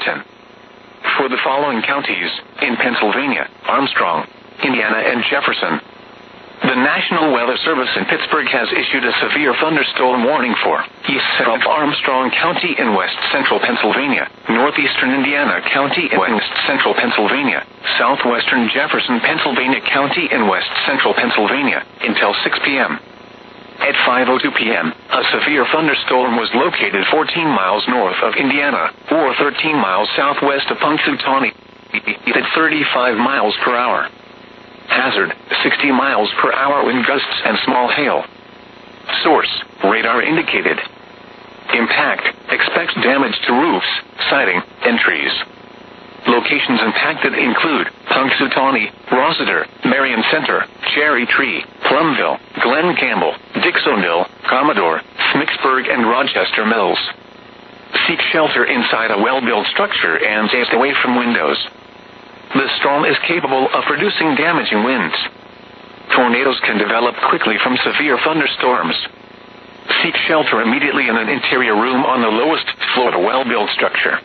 bulletin. For the following counties, in Pennsylvania, Armstrong, Indiana, and Jefferson, the National Weather Service in Pittsburgh has issued a severe thunderstorm warning for east of Armstrong County in west central Pennsylvania, northeastern Indiana County in west central Pennsylvania, southwestern Jefferson, Pennsylvania County in west central Pennsylvania, until 6 p.m. At 5:02 p.m., a severe thunderstorm was located 14 miles north of Indiana, or 13 miles southwest of Punxsutawney, at 35 miles per hour. Hazard, 60 miles per hour wind gusts and small hail. Source, radar indicated. Impact, expect damage to roofs, siding, and trees. Locations impacted include Punxsutawney, Rossiter, Marion Center, Cherry Tree, Plumville, Glen Campbell, Dixonville, Commodore, Smicksburg, and Rochester Mills. Seek shelter inside a well-built structure and stay away from windows. The storm is capable of producing damaging winds. Tornadoes can develop quickly from severe thunderstorms. Seek shelter immediately in an interior room on the lowest floor of a well-built structure.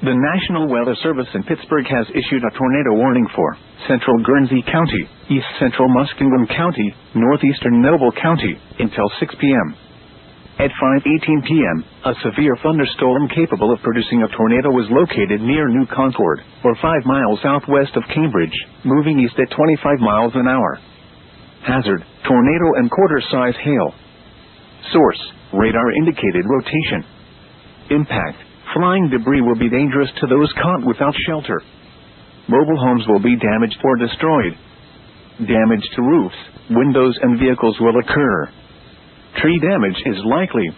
The National Weather Service in Pittsburgh has issued a tornado warning for central Guernsey County, east central Muskingum County, northeastern Noble County, until 6 p.m. At 5:18 p.m., a severe thunderstorm capable of producing a tornado was located near New Concord, or 5 miles southwest of Cambridge, moving east at 25 miles an hour. Hazard, tornado and quarter-size hail. Source, radar indicated rotation. Impact, flying debris will be dangerous to those caught without shelter. Mobile homes will be damaged or destroyed. Damage to roofs, windows, and vehicles will occur. Tree damage is likely.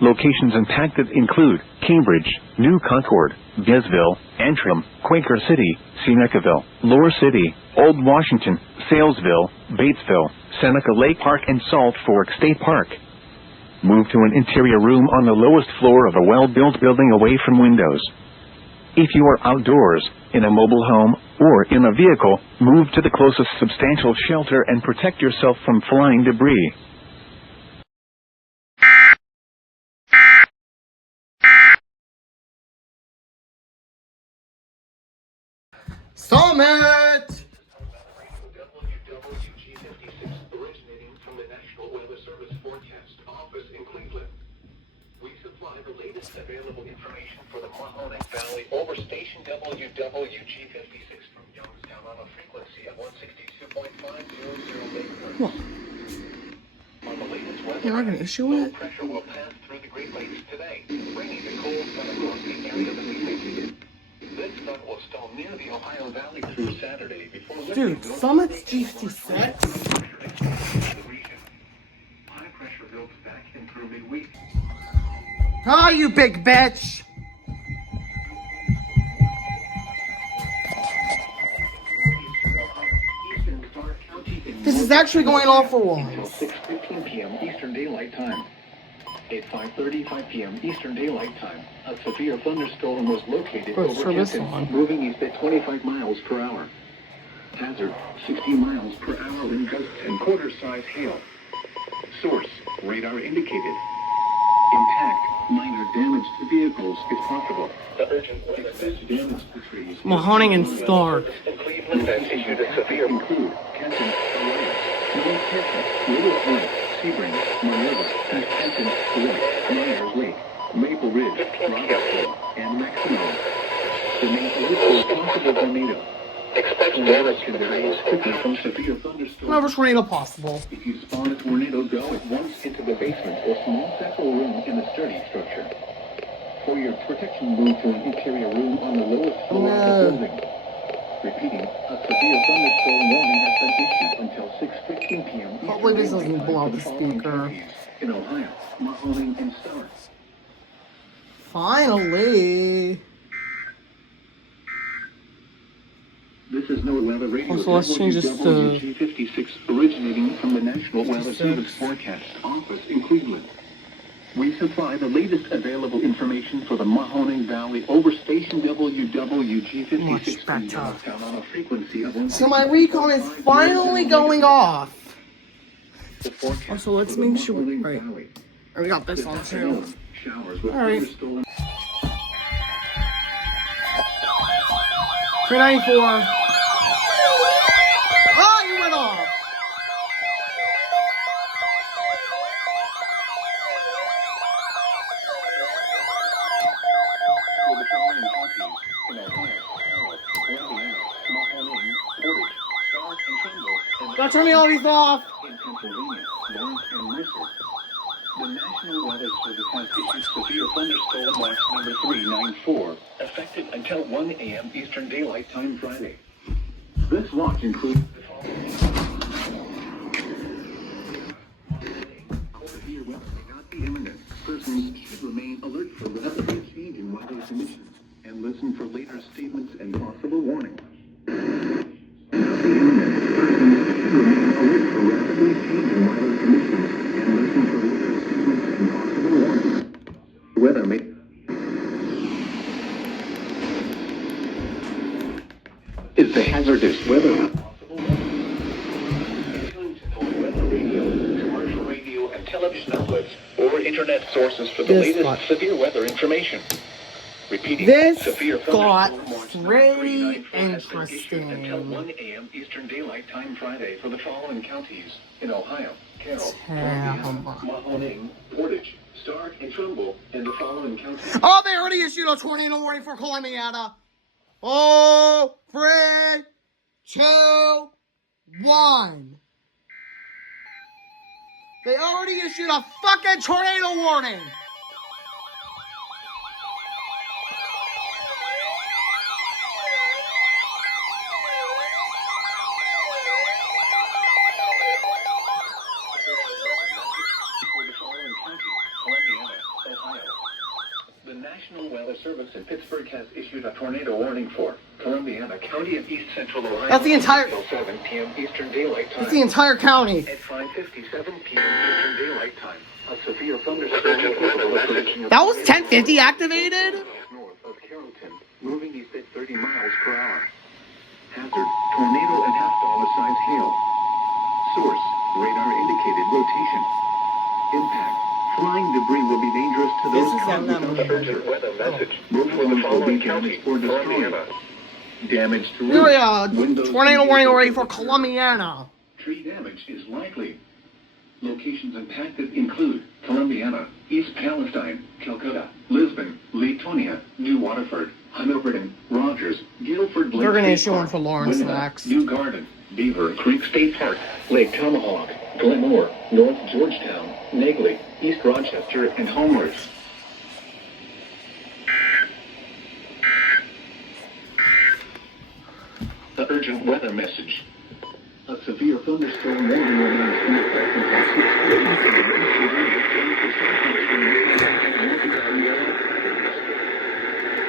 Locations impacted include Cambridge, New Concord, Gainesville, Antrim, Quaker City, Senecaville, Lower City, Old Washington, Salesville, Batesville, Seneca Lake Park, and Salt Fork State Park. Move to an interior room on the lowest floor of a well-built building away from windows. If you are outdoors, in a mobile home, or in a vehicle, move to the closest substantial shelter and protect yourself from flying debris. Summit! Originating from the National Weather Service Forecast Office in Cleveland. We supply the latest available information for the Mahoning Valley over station WWG56 from Youngstown on a frequency of 162.500 MHz. On the latest weather, You're not going to issue low it? pressure will pass through the Great Lakes today, bringing the cold front across the area this evening. This front will stall near the Ohio Valley through Saturday before Dude, Summit's G56? high pressure builds back in through midweek. Ah, you big bitch! This is actually going off for once. 6:15 p.m. Eastern Daylight Time. At 5:35 p.m. Eastern Daylight Time, a severe thunderstorm was located Oh, over turn this Kenton, on. moving east at 25 miles per hour. Hazard, 60 miles per hour wind gusts and quarter-size hail. Source, radar indicated. Impact, minor damage to vehicles is possible. The urgent expect damage to trees. Mahoning and Stark. In Cleveland has issued a severe include Kenton, Alliance, North Kenton, Little Point, Sebring, Minerva, East Kenton, West, Myers Lake, Maple Ridge, Rockville, and Maximo. The main risk of possible tornado. Expect damage to trees quickly from severe thunderstorms. Never tornado possible. If you spawn a tornado, go at once into the basement or small central room in the sturdy structure. For your protection, move to an interior room on the lowest floor of the building. Repeating, a severe thunderstorm warning has been issued until 6:15 p.m. Hopefully this Eastern doesn't blow out for the following speaker. counties in Ohio, Mahoning, and Stark. Finally. This is no weather radio. Also, let's change this to 56 originating from the National Weather 56. Service Forecast Office in Cleveland. We supply the latest available information for the Mahoning Valley over station WWG 56 Much in better. Youngstown on a frequency of So my Reecom is finally going off. the forecast Also, let's for the make sure. Mahoning Right. Valley. We got this on too. Showers with Alright. thunderstorms. 394. Oh, you went off. For the following counties in Ohio, Indiana, Mahoning, Portage, Stark, and Trumbull, and Don't turn me all these off. in Pennsylvania, Lawrence, and Mercer. The National Weather Service has issued severe thunderstorm watch number 394, effective until 1 a.m. Eastern Daylight Time Friday. This watch includes the following. Severe weather may not be imminent. Persons should remain alert for rapidly changing weather conditions and listen for later statements and possible warnings. Not be imminent. Persons should remain alert for rapidly changing weather conditions and listen for later statements and possible warnings. Weather may is the hazardous weather. Tuned to the weather radio, commercial radio, and television outlets or internet sources for the This latest got- severe weather information. Repeating, This severe got thunderstorm watch number pretty 394 has been issued until interesting. 1 a.m. Eastern Daylight Time Friday for the following counties in Ohio: Carroll, Terrible. Mahoning, Portage, Stark, and Trumbull, and the following counties. Oh, they already issued a tornado warning for Columbiana. Oh, 3, 2, 1. They already issued a fucking tornado warning. For the following counties: Columbiana, Ohio. The National Weather Service in Pittsburgh has issued a tornado warning for Columbiana County of East Central Ohio. That's the entire- Until 7 p.m. Eastern Daylight Time. It's the entire county. At 5:57 p.m. Eastern Daylight Time, a severe thunderstorm. That was 1050 activated? North of Carrollton, moving east at 30 miles per hour. Hazard: tornado and half-dollar-size hail. Source: radar indicated rotation. Impact: flying debris will be dangerous to This those is caught how that without movie shelter. Weather message. Oh. Move for the following counties or destroyed. Damage to Here we roofs, are. windows, Tornado and warning vehicles. already for Columbiana. Tree damage is likely. Locations impacted include Columbiana, East Palestine, Calcutta, Lisbon, Latonia, New Waterford, Hanoverton, Rogers, Guilford, They're gonna State issue one Park, for Lawrence Winnipeg, next. New Garden, Beaver Creek State Park, Lake Tomahawk, Glenmore, North Georgetown, Negley, East Rochester, and Homers. The urgent weather message. A severe thunderstorm warning remains in effect until 6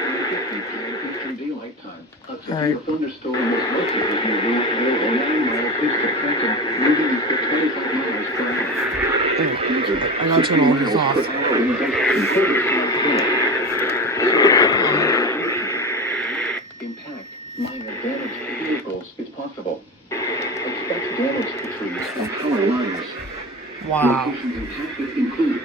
Eastern Daylight Time. A severe Alright. thunderstorm was located near Rockville or 9 miles east of Trenton, moving east at 25 miles per hour. I gotta turn all this off. Impact: minor damage to vehicles is possible. Expect damage to trees and power lines. Wow. Locations impacted include: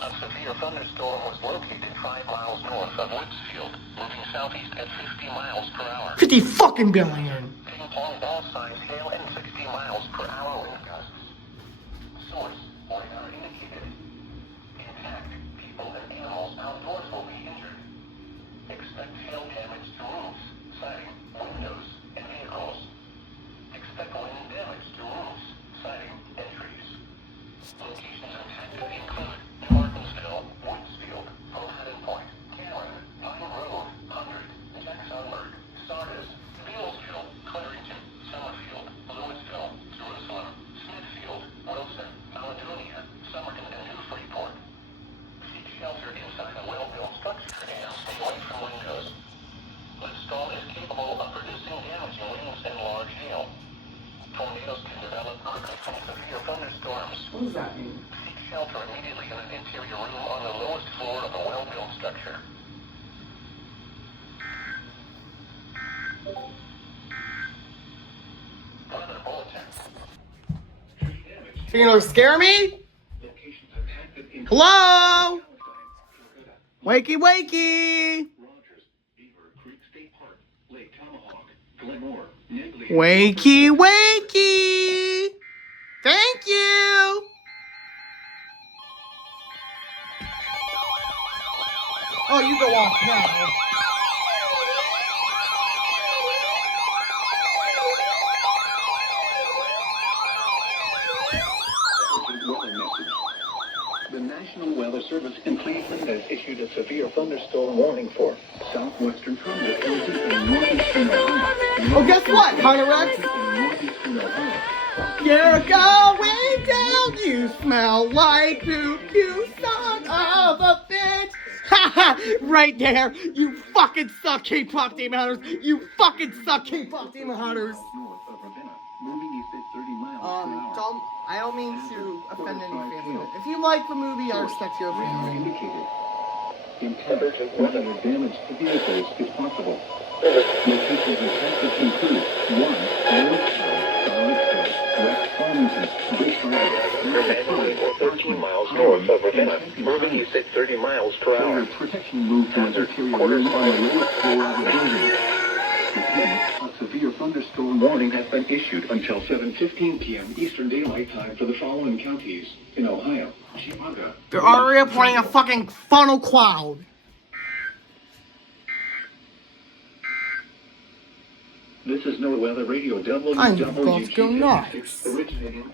a severe thunderstorm was located 5 miles north of Woodsfield, moving southeast at 50 miles per hour. 50 fucking billion. Ping-pong ball-sized hail and 60 miles per hour wind gusts. Source: radar indicated. Impact: people and animals outdoors will be injured. Expect hail damage to roofs, siding, windows, and vehicles. Expect wind damage to roofs, siding, and trees. Locations impacted include New Martinsville, Woodsfield, Powhatan Point, Cameron, Pine Road, 100, Jacksonburg, Sardis, Bealsville, Clarington, Summerfield, Louisville, Jerusalem, Smithfield, Wilson, Maledonia, Somerton, and New Freeport. Seek shelter inside a well-built structure and stay away from windows. This storm is capable of producing damaging wind from severe thunderstorms. What does that mean? Seek shelter immediately in an interior room on the lowest floor of a well-built structure. Weather bulletin. So you gonna scare me? Locations impacted in Hello? Florida, Wakey, wakey. Rogers, Beaver Creek State Park, Lake Tomahawk, Glenmore, Negley. Wakey, wakey. Thank you. Oh, you go off now. The National Weather Service in Cleveland has issued a severe thunderstorm warning for southwestern Trumbull County and northeastern Ohio. Oh, guess what, Hunter Rex? Northeastern Ohio. You're going down. You smell like poop, you son of a bitch. Haha, right there. You fucking suck, K-pop demon hunters. You fucking suck, K-pop demon hunters. North of Ravenna, moving east at 30 miles per hour. I don't mean to offend any fans. If you like the movie, I respect your Radar opinion. indicated. Impact weather damage to vehicles is possible. Locations impacted include 1. Lawrenceburg, Charlottesville, West Farmington, Bush 13 miles north of Ravenna, moving east at 30 miles per hour. Protection moved to an interior room on the lowest floor of the building. A severe thunderstorm warning has been issued until 7:15 p.m. Eastern Daylight Time for the following counties in Ohio, Chicago. They're already appointing a fucking funnel cloud. This is No Weather Radio I'm about to go WG56, nuts. originating